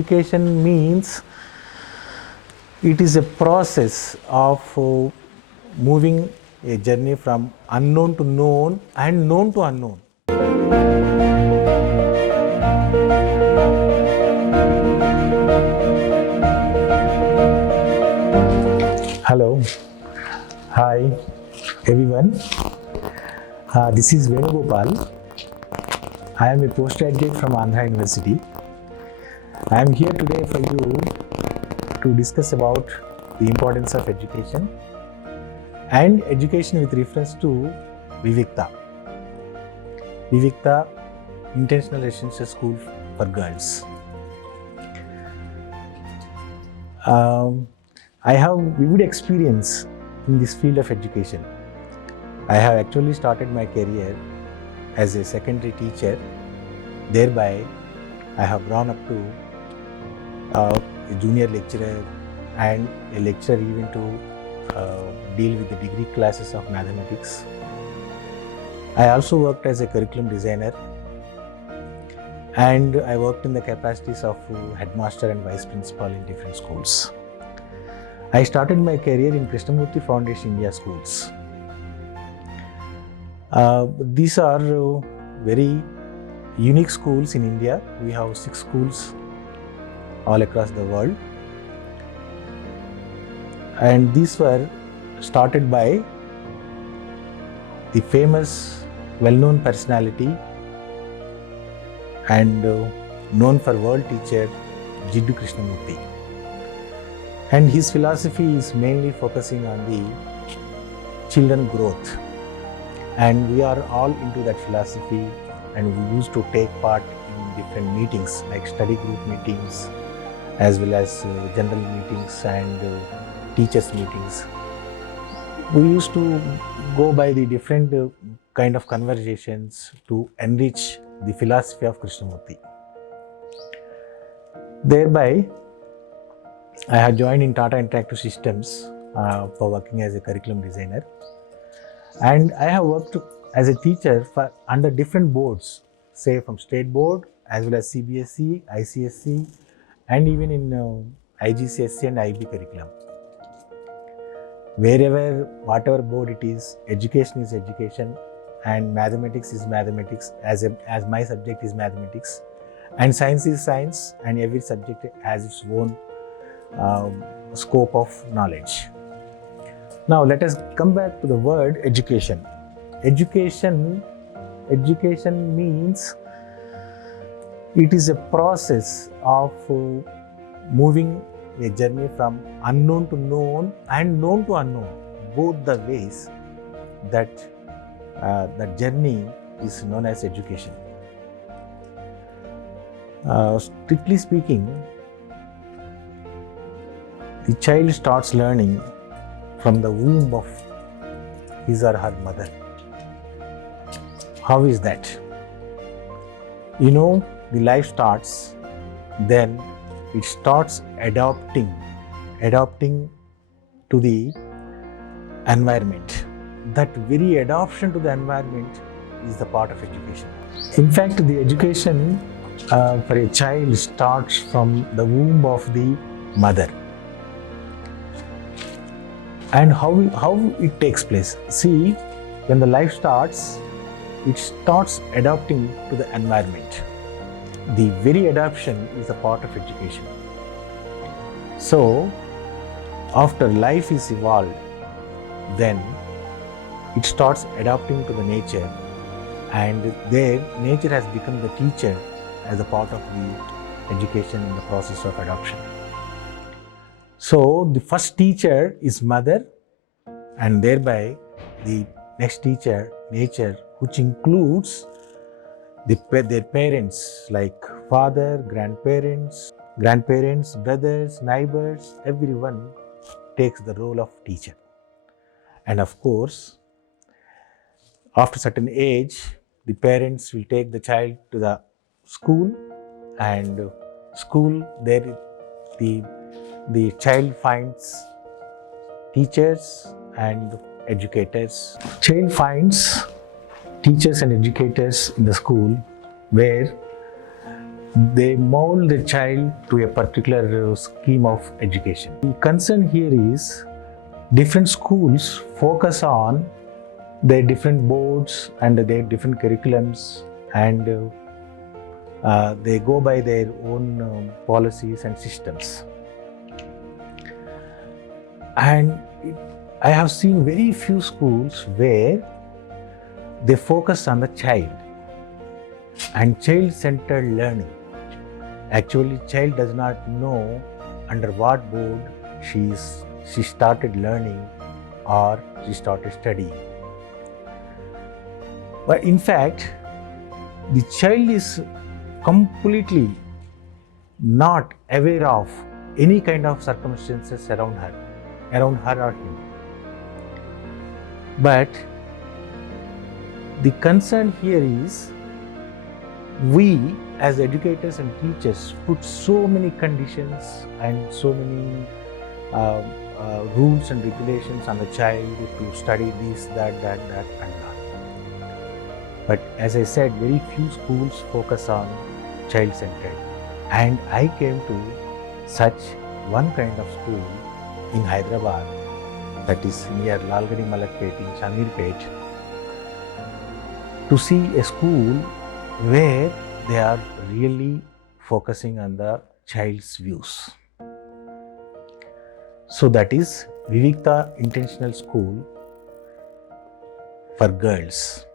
Education means it is a process of moving a journey from unknown to known and known to unknown. Hello, hi everyone. This is Venugopal. I am a postgraduate from Andhra University. I am here today for you to discuss about the importance of education and education with reference to Vivikta. Vivikta Intentional Residential School for Girls. I have vivid experience in this field of education. I have actually started my career as a secondary teacher. Thereby, I have grown up to a junior lecturer and a lecturer even to deal with the degree classes of mathematics. I also worked as a curriculum designer, and I worked in the capacities of headmaster and vice principal in different schools. I started my career in Krishnamurti Foundation India schools. These are very unique schools in India. We have 6 schools all across the world, and these were started by the famous well-known personality and known for world teacher Jiddu Krishnamurti. And his philosophy is mainly focusing on the children growth, and we are all into that philosophy, and we used to take part in different meetings like study group meetings as well as general meetings and teachers meetings. We used to go by the different kind of conversations to enrich the philosophy of Krishnamurti. Thereby, I had joined in Tata Interactive Systems for working as a curriculum designer, and I have worked as a teacher for under different boards, say from state board as well as CBSE, ICSE, and even in IGCSE and IB curriculum. Wherever, whatever board it is education, and mathematics is mathematics, as my subject is mathematics, and science is science, and every subject has its own scope of knowledge. Now let us come back to the word education. Education means it is a process of moving a journey from unknown to known and known to unknown. Both the ways that journey is known as education. Strictly speaking, the child starts learning from the womb of his or her mother. How is that? The life starts, then it starts adapting to the environment. That very adaptation to the environment is the part of education. In fact, the education for a child starts from the womb of the mother. And how it takes place? See, when the life starts, it starts adapting to the environment. The very adaptation is a part of education. So, after life is evolved, then it starts adapting to the nature, and there nature has become the teacher as a part of the education in the process of adoption. So, the first teacher is mother, and thereby the next teacher, nature, which includes their parents like father, grandparents, brothers, neighbors, everyone takes the role of teacher. And of course, after a certain age, the parents will take the child to the school, and school there the child finds teachers and educators. Child finds teachers and educators in the school where they mold the child to a particular scheme of education. The concern here is different schools focus on their different boards and their different curriculums, and they go by their own policies and systems. And I have seen very few schools where they focus on the child and child-centered learning. Actually, child does not know under what board she started learning or she started studying. But in fact, the child is completely not aware of any kind of circumstances around her or him. But the concern here is we as educators and teachers put so many conditions and so many rules and regulations on the child to study this, that, and that. But as I said, very few schools focus on child-centered. And I came to such one kind of school in Hyderabad, that is near Lalgadi Malakpet in Shamirpet, to see a school where they are really focusing on the child's views. So that is Vivikta Intentional School for Girls.